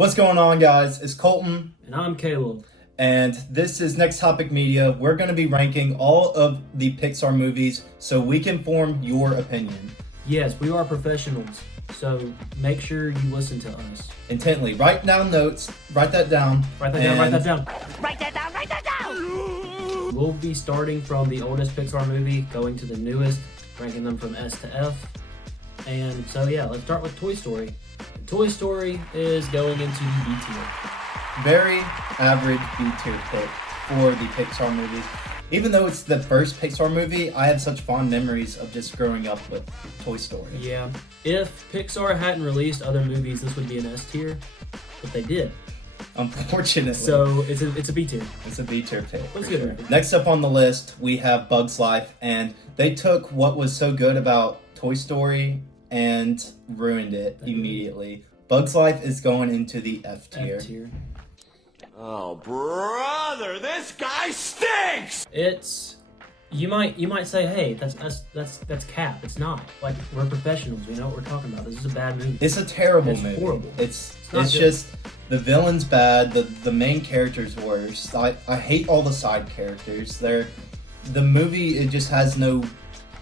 What's going on, guys? It's Colton. And I'm Caleb. And this is Next Topic Media. We're going to be ranking all of the Pixar movies so we can form your opinion. Yes, we are professionals, so make sure you listen to us. Intently. Write down notes. Write that down. Write that down. Write that down. We'll be starting from the oldest Pixar movie, going to the newest, ranking them from S to F. And so yeah, let's start with Toy Story. Toy Story is going into the B tier. Very average B-tier pick for the Pixar movies. Even though it's the first Pixar movie, I have such fond memories of just growing up with Toy Story. Yeah. If Pixar hadn't released other movies, this would be an S tier, but they did. Unfortunately. So it's a B tier. It's a B-tier pick. Let's get sure. it. Next up on the list, we have Bug's Life, and they took what was so good about Toy Story and ruined it immediately. Bug's Life is going into the F tier. F tier. Oh, brother, this guy stinks! It's you might say, hey, that's cap. It's not. Like, we're professionals. We know what we're talking about. This is a bad movie. It's a terrible It's movie. Horrible. It's not good. just the villain's bad. The main character's worse. I hate all the side characters. The movie, it just has no.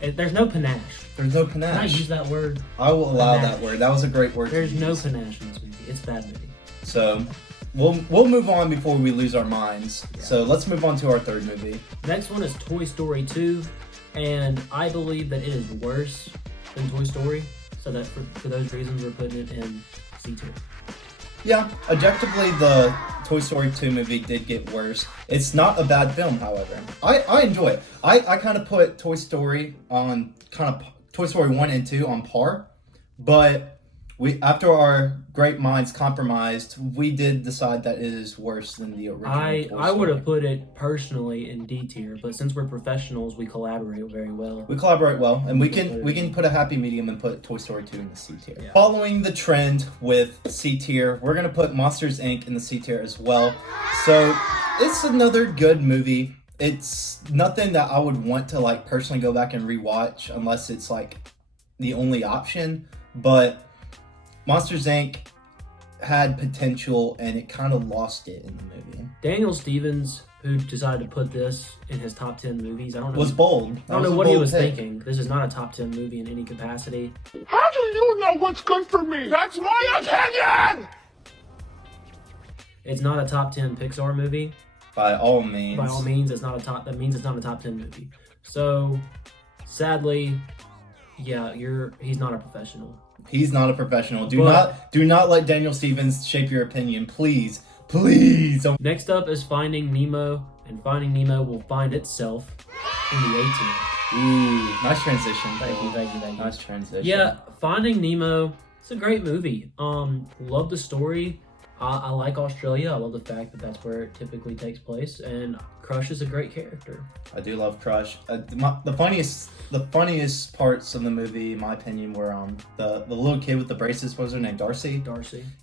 There's no panache. There's no Can I panache. use that word? I will allow Panache. that word. That was a great word. There's to no use. panache in this movie. It's a bad movie. So we'll move on before we lose our minds. Yeah. So let's move on to our third movie. Next one is Toy Story 2, and I believe that it is worse than Toy Story. So that for those reasons, we're putting it in C tier. Yeah, objectively, the Toy Story 2 movie did get worse. It's not a bad film, however. I enjoy it. I kind of put Toy Story 1 and 2 on par, but after our great minds compromised, we did decide that it is worse than the original Toy Story. I would have put it personally in D tier, but since we're professionals, we collaborate very well. We collaborate well, and we can put a happy medium and put Toy Story 2 in the C tier. Yeah. Following the trend with C tier, we're gonna put Monsters Inc. in the C tier as well. So it's another good movie. It's nothing that I would want to like personally go back and rewatch unless it's like the only option. But Monsters Inc. had potential and it kind of lost it in the movie. Daniel Stevens, who decided to put this in his top 10 movies, I don't know. Was bold. I don't know what he was thinking. This is not a top 10 movie in any capacity. How do you know what's good for me? That's my opinion! It's not a top 10 Pixar movie. By all means. By all means, it's not a top. That means it's not a top 10 movie. So, sadly, yeah, he's not a professional. He's not a professional. Do not let Daniel Stevens shape your opinion, please. Please. Next up is Finding Nemo, and Finding Nemo will find itself in the A tier. Ooh, nice transition. Thank you. Nice transition. Yeah, Finding Nemo, it's a great movie. Love the story. I like Australia. I love the fact that that's where it typically takes place, and Crush is a great character. I do love Crush. The funniest parts of the movie, in my opinion, were the little kid with the braces. What was her name? Darcy.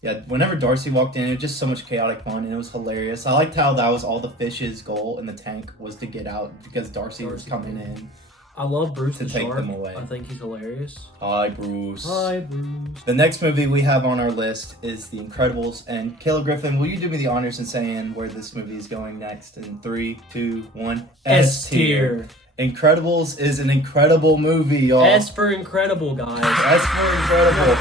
Yeah. Whenever Darcy walked in, it was just so much chaotic fun, and it was hilarious. I liked how that was all the fish's goal in the tank was to get out because Darcy was coming in. I love Bruce to the take Shark. them away. I think he's hilarious. Hi, Bruce. Hi, Bruce. The next movie we have on our list is The Incredibles. And Caleb Griffin, will you do me the honors in saying where this movie is going next? In 3, 2, 1. S tier. Incredibles is an incredible movie, y'all. S for incredible, guys. S for incredible.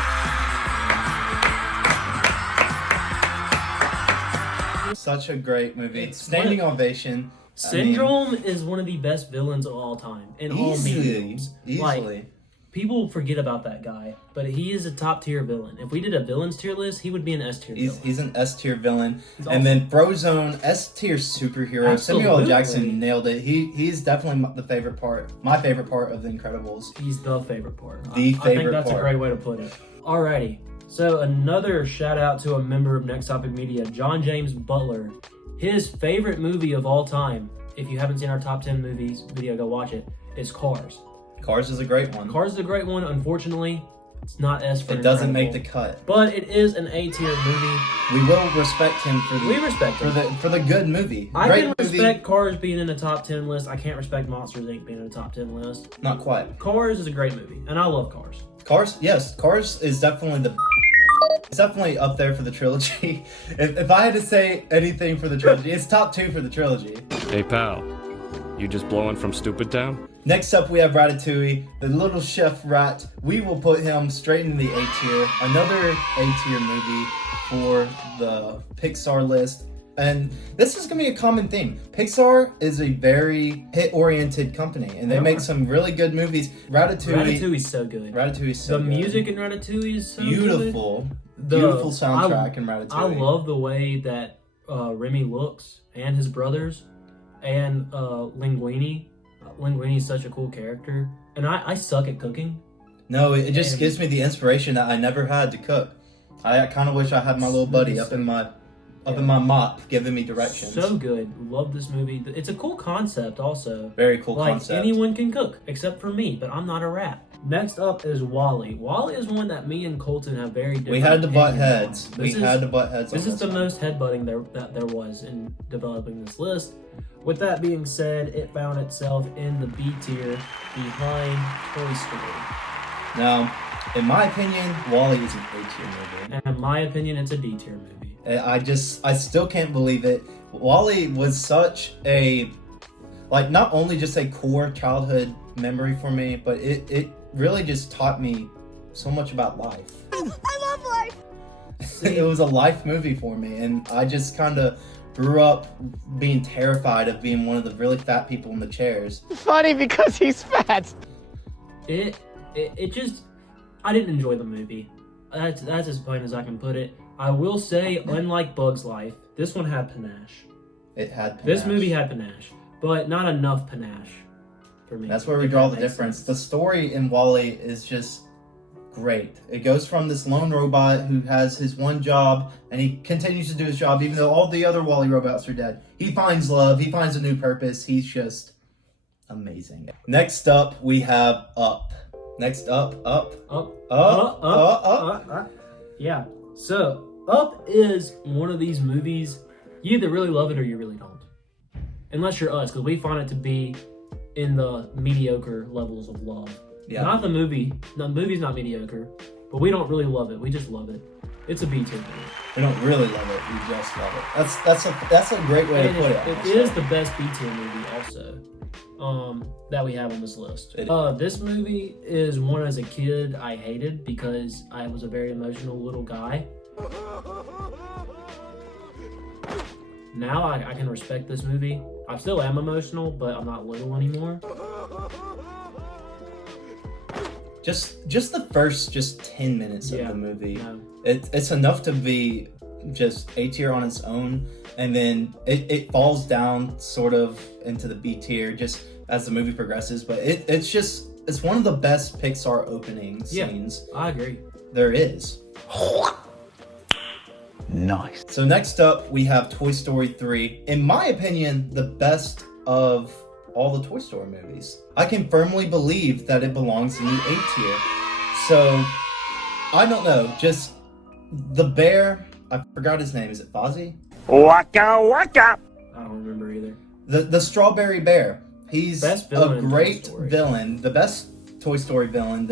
Such a great movie. It's Standing ovation. Syndrome is one of the best villains of all time in all mediums. Easily. Like, people forget about that guy, but he is a top tier villain. If we did a villains tier list, he would be an S tier villain. He's an S tier villain. He's and then Frozone, S tier superhero. Absolutely. Samuel L. Jackson nailed it. He's definitely my favorite part of The Incredibles. He's the favorite part. I think that's a great way to put it. Alrighty. So another shout out to a member of Next Topic Media, John James Butler. His favorite movie of all time, if you haven't seen our top 10 movies video, go watch it, is Cars. Cars is a great one. Cars is a great one. Unfortunately, it's not S for It doesn't incredible, make the cut. but it is an A tier movie. We will respect him for the We respect him. for the good movie. I Great can movie. respect Cars being in a top 10 list. I can't respect Monsters Inc. being in a top 10 list. Not quite. Cars is a great movie, and I love Cars. Cars, yes, Cars is definitely the It's definitely up there for the trilogy. If I had to say anything for the trilogy, it's top 2 for the trilogy. Hey pal, you just blowing from Stupid Town? Next up, we have Ratatouille, the little chef rat. We will put him straight in the A tier. Another A tier movie for the Pixar list. And this is going to be a common theme. Pixar is a very hit-oriented company, and they make some really good movies. Ratatouille's so good. Ratatouille's so good. The music in Ratatouille is so beautiful. good. Beautiful soundtrack in Ratatouille. I love the way that Remy looks, and his brothers, and Linguini. Linguini's such a cool character. And I suck at cooking. No, it just gives me the inspiration that I never had to cook. I kind of wish I had my little buddy up in my mop giving me directions. So good. Love this movie. It's a cool concept also. Very cool concept. Anyone can cook, except for me, but I'm not a rat. Next up is WALL-E. WALL-E is one that me and Colton have very different. We had to butt heads. This is the most headbutting that there was in developing this list. With that being said, it found itself in the B tier behind Toy Story. Now, in my opinion, WALL-E is an A tier movie. And in my opinion, it's a D tier movie. I still can't believe it. WALL-E was such a, not only just a core childhood memory for me, but it really just taught me so much about life. I love life! It was a life movie for me, and I just kind of grew up being terrified of being one of the really fat people in the chairs. Funny because he's fat. It just, I didn't enjoy the movie. That's as plain as I can put it. I will say, unlike Bug's Life, this one had panache. It had panache. This movie had panache, but not enough panache for me. That's where we draw the difference. The story in WALL-E is just great. It goes from this lone robot who has his one job, and he continues to do his job even though all the other WALL-E robots are dead. He finds love. He finds a new purpose. He's just amazing. Next up, we have Up. Next up. Yeah. So, Up is one of these movies, you either really love it or you really don't. Unless you're us, because we find it to be in the mediocre levels of love. Yeah. Not the movie. The movie's not mediocre, but we don't really love it. We just love it. It's a B tier movie. We don't really love it. We just love it. That's a great way to put it. It is the best B tier movie also that we have on this list. This movie is one as a kid I hated because I was a very emotional little guy. Now I can respect this movie. I still am emotional, but I'm not little anymore. Just the first 10 minutes of the movie. No. It's enough to be just A tier on its own, and then it falls down sort of into the B tier just as the movie progresses, but it's one of the best Pixar opening scenes. I agree. There is. Nice. So next up, we have Toy Story 3. In my opinion, the best of all the Toy Story movies. I can firmly believe that it belongs in the A tier. So, I don't know, just the bear, I forgot his name, is it Fozzie? Waka waka. I don't remember either. The strawberry bear. He's a great Toy Story. villain, the best Toy Story villain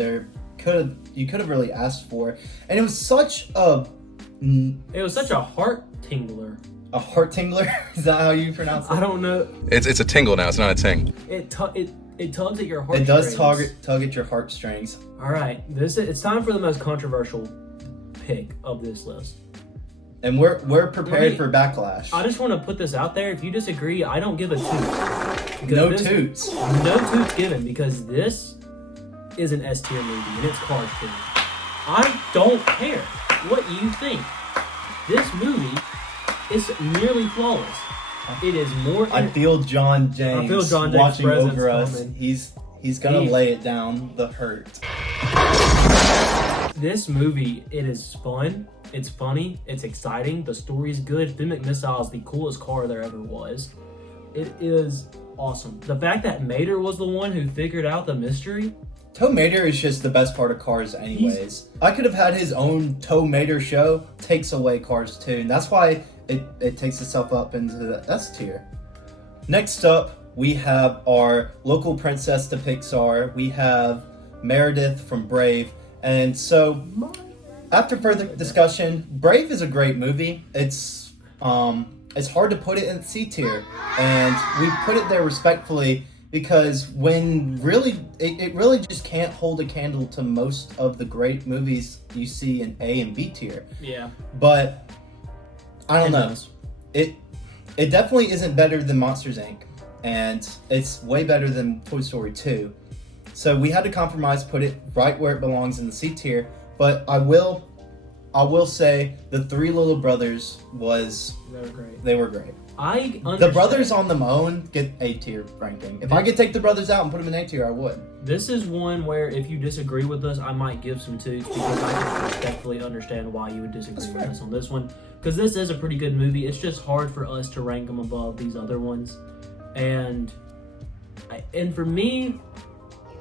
you could have really asked for. And it was such a heart tingler. A heart tingler? Is that how you pronounce it? I don't know. It's a tingle now. It's not a ting. It tugs at your heart. It does tug at your heartstrings. All right, it's time for the most controversial pick of this list. And we're prepared for backlash. I just want to put this out there. If you disagree, I don't give a toot. No toots. No toots given, because this is an S tier movie and it's Cars 2. I don't care what you think. This movie is nearly flawless. It is more. I feel John James watching over us. Coming. He's gonna lay it down the hurt. This movie, it is fun. It's funny. It's exciting. The story's good. Finn McMissile is the coolest car there ever was. It is awesome. The fact that Mater was the one who figured out the mystery. Tow Mater is just the best part of Cars anyways. I could have had his own Tow Mater show. Takes away Cars 2. And that's why it takes itself up into the S tier. Next up, we have our local princess to Pixar. We have Meredith from Brave. And so, after further discussion, Brave is a great movie. It's hard to put it in C tier, and we put it there respectfully because when really it really just can't hold a candle to most of the great movies you see in A and B tier. Yeah. But I don't know. Does. It definitely isn't better than Monsters Inc. and it's way better than Toy Story 2. So we had to compromise, put it right where it belongs in the C tier. But I will say the Three Little Brothers they were great. I understand. The brothers on their own get A tier ranking. If I could take the brothers out and put them in A tier, I would. This is one where if you disagree with us, I might give some twos because I can respectfully understand why you would disagree with us on this one. Because this is a pretty good movie. It's just hard for us to rank them above these other ones. And for me,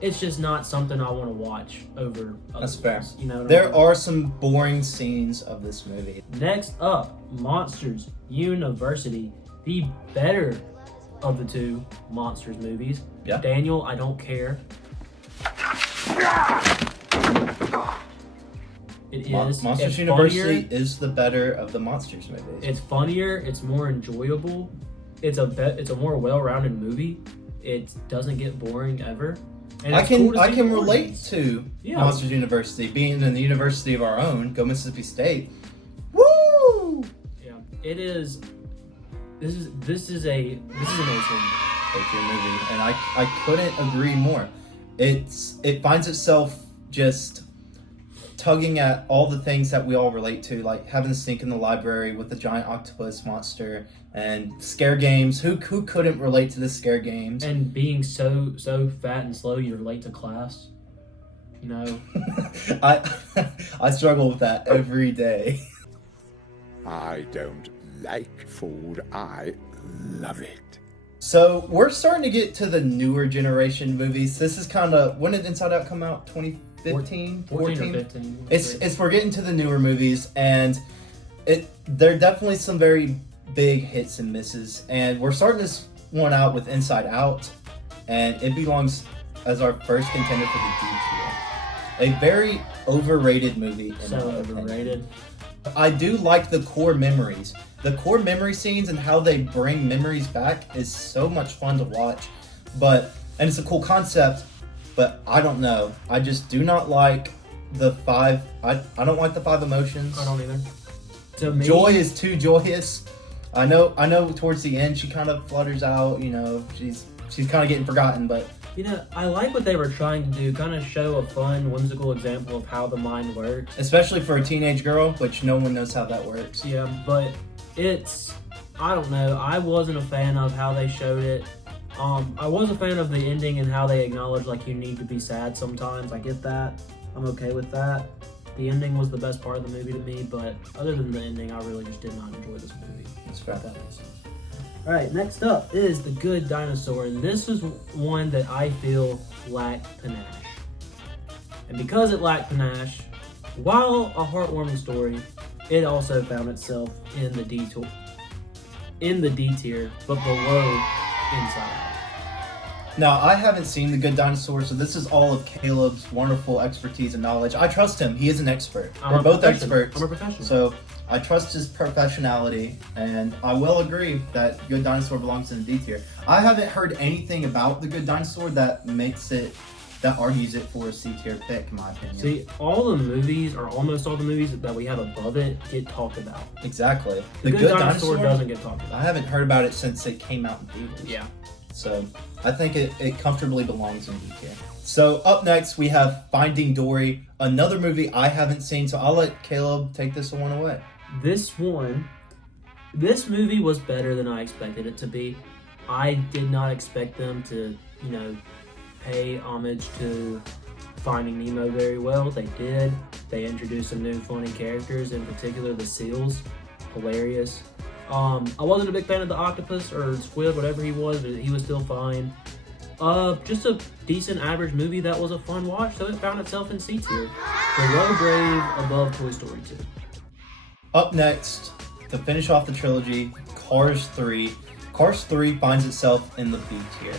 it's just not something I want to watch over other That's fair. ones, you know what I There mean? are some boring scenes of this movie. Next up, Monsters University, the better of the two Monsters movies. Yeah. Daniel, I don't care. It is. Monsters It's University funnier. is the better of the Monsters movies. It's funnier. It's more enjoyable. It's a more well-rounded movie. It doesn't get boring ever. And I it's cool can to I see can the relate origins. to Yeah. Monsters University being in the university of our own, go Mississippi State. Woo! Yeah, it is. This is an A-team. A-tier movie, and I couldn't agree more. It finds itself just tugging at all the things that we all relate to, like having to sneak in the library with the giant octopus monster and scare games. Who couldn't relate to the scare games? And being so fat and slow, you're late to class. You know. I struggle with that every day. I don't like food. I love it. So we're starting to get to the newer generation movies. This is kind of, when did Inside Out come out? 2015? 14 or 15. It's we're getting to the newer movies, and there are definitely some very big hits and misses. And we're starting this one out with Inside Out, and it belongs as our first contender for the D tier. A very overrated movie. In So my opinion. overrated. I do like the core memories. The core memory scenes and how they bring memories back is so much fun to watch. And it's a cool concept, but I don't know. I just do not like the five. I don't like the five emotions. I don't either. To me, Joy is too joyous. I know towards the end she kind of flutters out, you know, she's kind of getting forgotten, but you know, I like what they were trying to do, kind of show a fun, whimsical example of how the mind works. especially for a teenage girl, which no one knows how that works. Yeah, but I don't know. I wasn't a fan of how they showed it. I was a fan of the ending and how they acknowledged like you need to be sad sometimes. I get that. I'm okay with that. The ending was the best part of the movie to me, but other than the ending, I really just did not enjoy this movie. That's fair. That is. All right, next up is The Good Dinosaur, and this is one that I feel lacked panache. And because it lacked panache, while a heartwarming story, it also found itself in the D tier, but below Inside Out. Now, I haven't seen The Good Dinosaur, so this is all of Caleb's wonderful expertise and knowledge. I trust him. He is an expert. I'm We're a both professional. experts. I'm a professional. So I trust his professionality, and I will agree that Good Dinosaur belongs in the D tier. I haven't heard anything about The Good Dinosaur that argues it for a C tier pick, in my opinion. See, all the movies, or almost all the movies that we have above it, get talked about. Exactly. The Good Dinosaur doesn't get talked about. I haven't heard about it since it came out in theaters. Yeah. So I think it comfortably belongs in D tier. So up next we have Finding Dory, another movie I haven't seen. So I'll let Caleb take this one away. This movie was better than I expected it to be. I did not expect them to, pay homage to Finding Nemo very well. They did. They introduced some new funny characters, in particular the seals. Hilarious. I wasn't a big fan of the octopus or squid, whatever he was, but he was still fine. Just a decent average movie that was a fun watch, so it found itself in C tier. Below Brave, above Toy Story 2. Up next, to finish off the trilogy, Cars 3. Cars 3 finds itself in the B tier.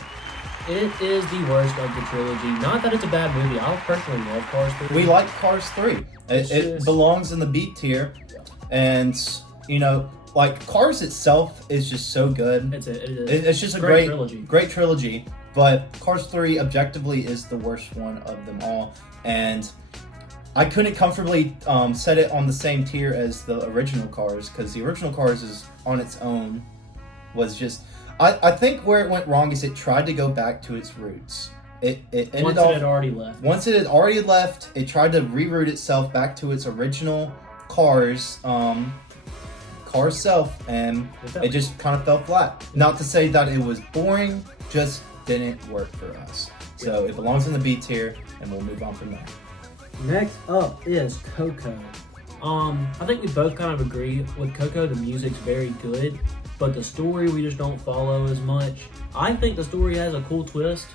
It is the worst of the trilogy. Not that it's a bad movie. I personally love Cars 3. We like Cars 3. It just- belongs in the B tier. And, you know, like, Cars itself is just so good. It's just a great trilogy. But Cars 3 objectively is the worst one of them all. And I couldn't comfortably set it on the same tier as the original Cars, because the original Cars is on its own. Was just... I think where it went wrong is it tried to go back to its roots. It ended Once off, it had already left. Once it had already left, it tried to reroute itself back to its original Cars self, and it just kind of fell flat. Not to say that it was boring, just didn't work for us. So it belongs in the B tier, and we'll move on from there. Next up is Coco. I think we both kind of agree with Coco. The music's very good, but the story we just don't follow as much. I think the story has a cool twist,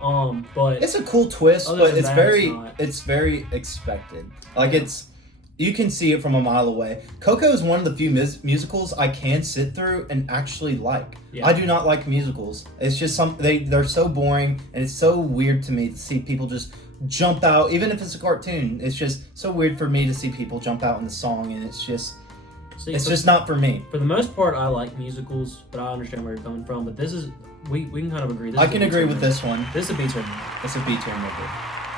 but it's a cool twist, but it's it's very expected. Like you can see it from a mile away. Coco is one of the few musicals I can sit through and actually like. Yeah. I do not like musicals. It's just they're so boring, and it's so weird to me to see people just jump out, even if it's a cartoon. It's just so weird for me to see people jump out in the song, and it's just just not for me. For the most part, I like musicals, but I understand where you're coming from. But this is we can kind of agree. I can agree with this one. This is a B tier. It's a B tier movie.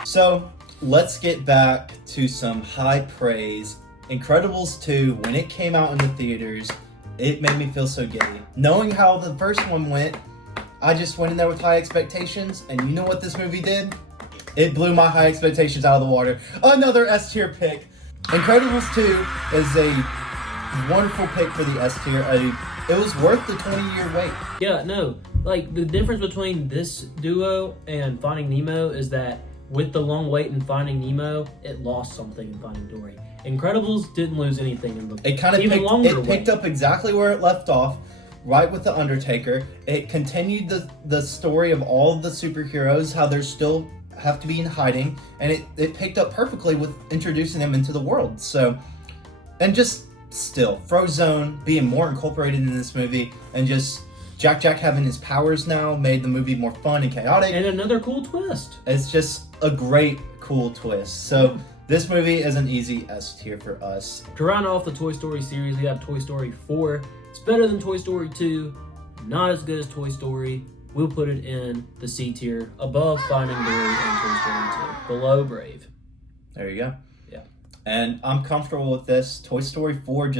So let's get back to some high praise. Incredibles 2, when it came out in the theaters, it made me feel so giddy. Knowing how the first one went, I just went in there with high expectations, and you know what this movie did? It blew my high expectations out of the water. Another S tier pick. Incredibles 2 is a wonderful pick for the S tier. It was worth the 20-year wait. Yeah, no. Like, the difference between this duo and Finding Nemo is that with the long wait in Finding Nemo, it lost something in Finding Dory. Incredibles didn't lose anything in the It kind of picked up exactly where it left off, right with The Undertaker. It continued the story of all of the superheroes, how they're still have to be in hiding, and it picked up perfectly with introducing them into the world. So, and just still, Frozone being more incorporated in this movie, and just Jack having his powers now made the movie more fun and chaotic. And another cool twist. It's just a great, cool twist. So this movie is an easy S tier for us. To round off the Toy Story series, we have Toy Story 4. It's better than Toy Story 2, not as good as Toy Story. We'll put it in the C tier, above Finding Dory and Toy Story 2, below Brave. There you go. Yeah. And I'm comfortable with this. Toy Story 4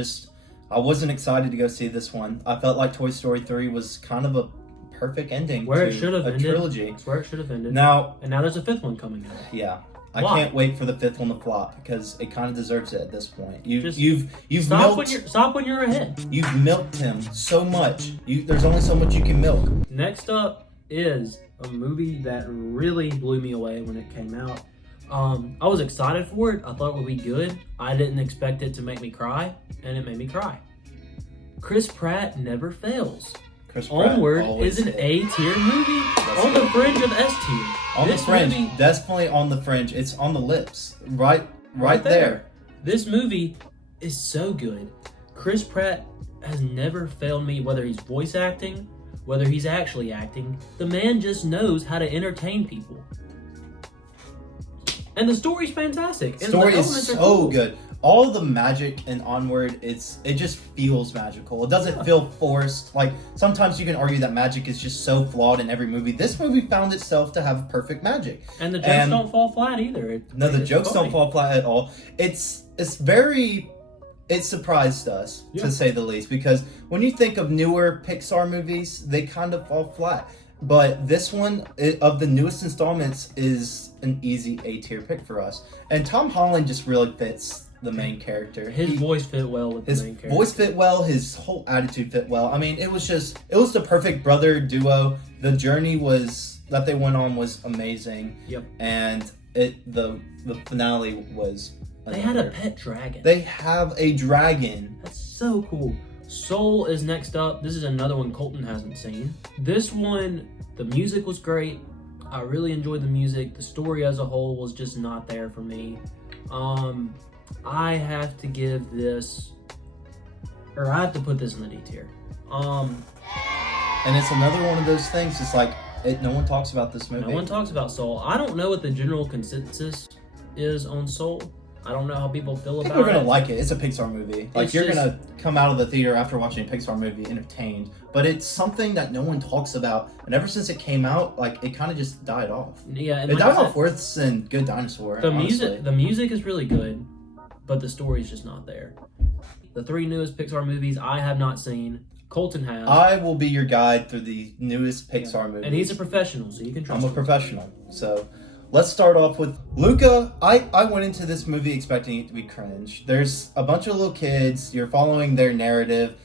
I wasn't excited to go see this one. I felt like Toy Story 3 was kind of a perfect ending Where to it should have a ended. trilogy. It's where it should have ended. Now there's a fifth one coming out. Yeah. I Why? can't wait for the fifth one to flop, because it kind of deserves it at this point. You've Stop when you're ahead. You've milked him so much. There's only so much you can milk. Next up is a movie that really blew me away when it came out. I was excited for it. I thought it would be good. I didn't expect it to make me cry, and it made me cry. Chris Pratt never fails. Chris Pratt Onward always is an hits. A-tier movie. On the fringe of S tier. On the fringe. Definitely on the fringe. It's on the lips. Right there. This movie is so good. Chris Pratt has never failed me, whether he's voice acting, whether he's actually acting. The man just knows how to entertain people. And the story's fantastic. The story is so good. All the magic in Onward, it just feels magical. It doesn't feel forced. Like, sometimes you can argue that magic is just so flawed in every movie. This movie found itself to have perfect magic. And the jokes don't fall flat either. The jokes don't fall flat at all. It surprised us, to say the least, because when you think of newer Pixar movies, they kind of fall flat. But this one, of the newest installments, is an easy A-tier pick for us. And Tom Holland just really fits the main character. His voice fit well with the main character. His voice fit well, his whole attitude fit well. I mean, it was the perfect brother duo. The journey that they went on was amazing. Yep. And the finale was They had a pet dragon. They have a dragon. That's so cool. Soul is next up. This is another one Colton hasn't seen. This one, the music was great. I really enjoyed the music. The story as a whole was just not there for me. I have to give this, or I have to put this in the D tier. And it's another one of those things. It's like, No one talks about this movie. No one talks about Soul. I don't know what the general consensus is on Soul. I don't know how people feel about it. People are gonna like it. It's a Pixar movie. Like, It's you're just- gonna come out of the theater after watching a Pixar movie entertained. But it's something that no one talks about. And ever since it came out, like, it kind of just died off. Yeah, and It like died I off said, worse than Good Dinosaur. the honestly. music is really good, but the story's just not there. The 3 newest Pixar movies I have not seen. Colton has. I will be your guide through the newest Pixar movies. And he's a professional, so you can trust I'm a him. professional. So let's start off with Luca. I went into this movie expecting it to be cringe. There's a bunch of little kids. You're following their narrative,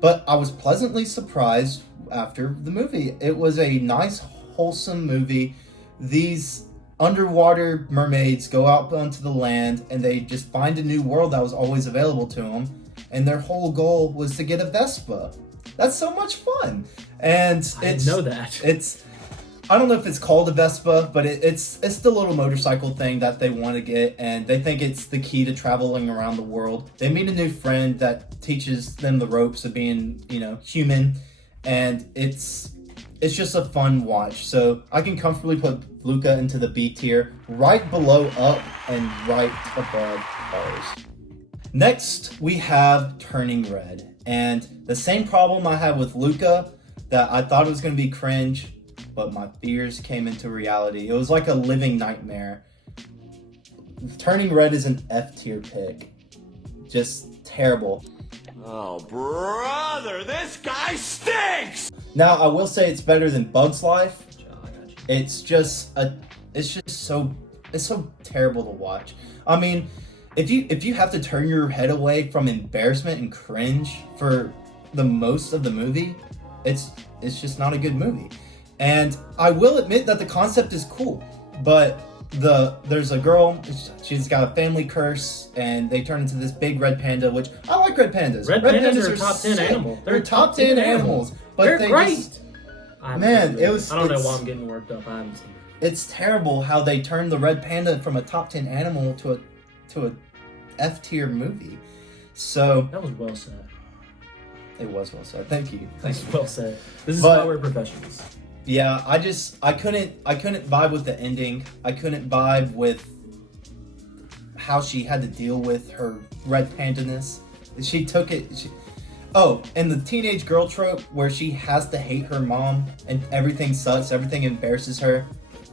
but I was pleasantly surprised after the movie. It was a nice, wholesome movie. These underwater mermaids go out onto the land and they just find a new world that was always available to them. And their whole goal was to get a Vespa. That's so much fun. And I didn't know that. I don't know if it's called a Vespa, but it's the little motorcycle thing that they want to get, and they think it's the key to traveling around the world. They meet a new friend that teaches them the ropes of being, human, and it's just a fun watch. So I can comfortably put Luca into the B tier, right below Up and right above Cars. Next, we have Turning Red, and the same problem I had with Luca, that I thought it was going to be cringe, but my fears came into reality. It was like a living nightmare. Turning Red is an F tier pick. Just terrible. Oh, brother, this guy stinks! Now, I will say it's better than Bug's Life. I got you. It's just so terrible to watch. I mean, if you have to turn your head away from embarrassment and cringe for the most of the movie, it's just not a good movie. And I will admit that the concept is cool, but there's a girl, she's got a family curse, and they turn into this big red panda, which I like red pandas. Red pandas are a top 10 sick. animal. They're top 10 animals. But They're they great. just, I haven't man, seen it. it was. I don't know it's- why I'm getting worked up. I haven't seen it. It's terrible how they turned the red panda from a top 10 animal to a F tier movie. So That was well said. it was well said. Thank you. That was well said. This is But- why we're professionals. Yeah, I couldn't vibe with the ending. I couldn't vibe with how she had to deal with her red pandaness. She took it. And the teenage girl trope where she has to hate her mom and everything sucks, everything embarrasses her.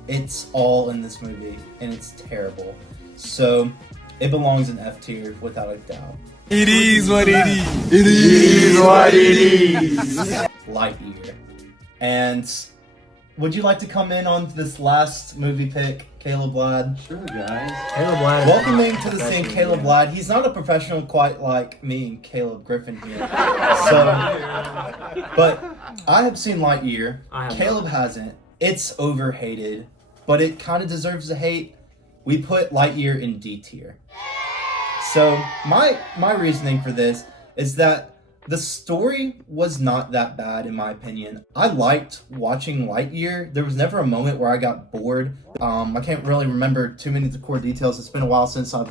It's all in this movie, and it's terrible. So it belongs in F tier without a doubt. It is what it is. It is what it is! Lightyear. And would you like to come in on this last movie pick, Caleb Ladd? Sure, guys. Caleb Ladd. Welcoming to the scene, Professional, Caleb yeah. Ladd. He's not a professional quite like me and Caleb Griffin here. But I have seen Lightyear. I have Caleb not. hasn't. It's overhated, but it kind of deserves the hate. We put Lightyear in D tier. So my reasoning for this is that the story was not that bad, in my opinion. I liked watching Lightyear. There was never a moment where I got bored. I can't really remember too many of the core details. It's been a while since I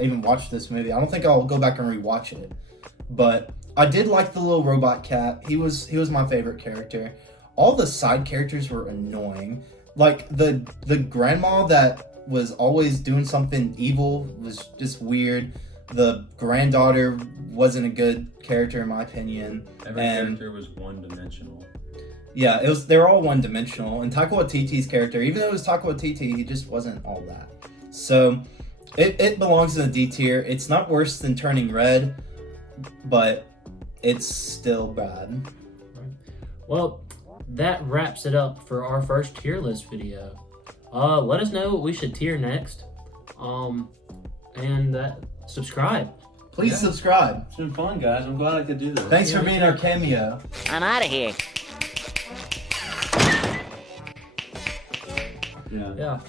even watched this movie. I don't think I'll go back and rewatch it. But I did like the little robot cat. He was my favorite character. All the side characters were annoying. Like the grandma that was always doing something evil was just weird. The granddaughter wasn't a good character in my opinion. Every And character was one-dimensional. yeah, they were all one-dimensional. And Taika Waititi's character, even though it was Taika Waititi, he just wasn't all that. So it belongs in the D tier. It's not worse than Turning Red, but it's still bad. Well, that wraps it up for our first tier list video. Let us know what we should tier next. And subscribe. Please subscribe. It's been fun, guys. I'm glad I could do this. Thanks for being our cameo. I'm out of here. Yeah. Yeah.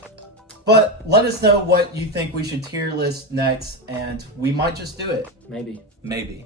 But let us know what you think we should tier list next, and we might just do it. Maybe. Maybe.